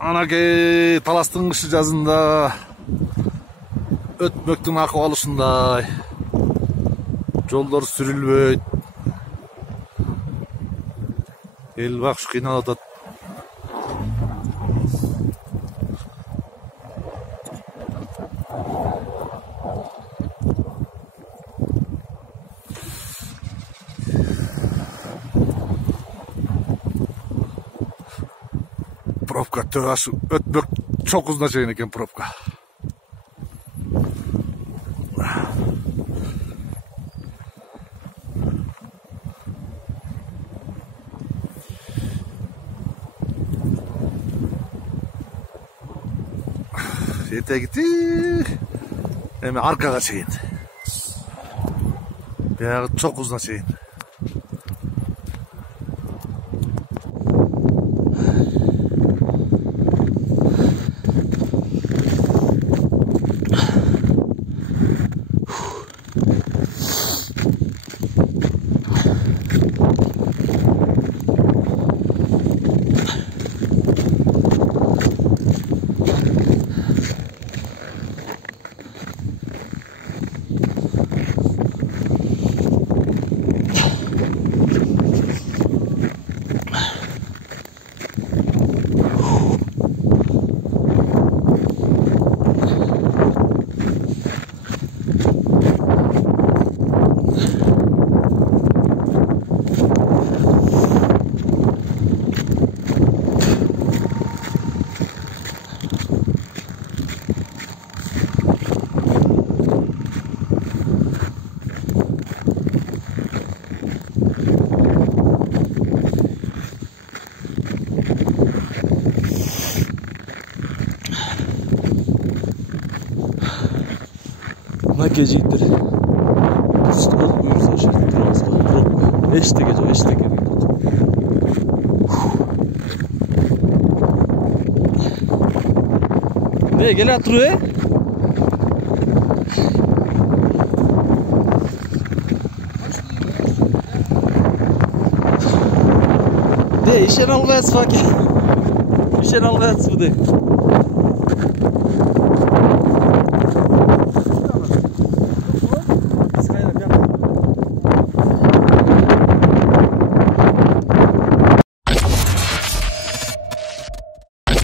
Анакей таластың кышы жазында өтмөктүн акыбалы ушундай. Жолдор сүрүлбөйт. Эл бакшы кыйналып атат. Пробка аш өтмөк чокузуна чейин экен пробка. Этегити эми аркага чейин. Биягы чокузуна чейин. Geciktir. Sıkıntı buyursa şirket transfer. Pробка. Eşteki o eşteki. Ne gel atırıyor? De işen almayız fakir. İşen almayız bu de.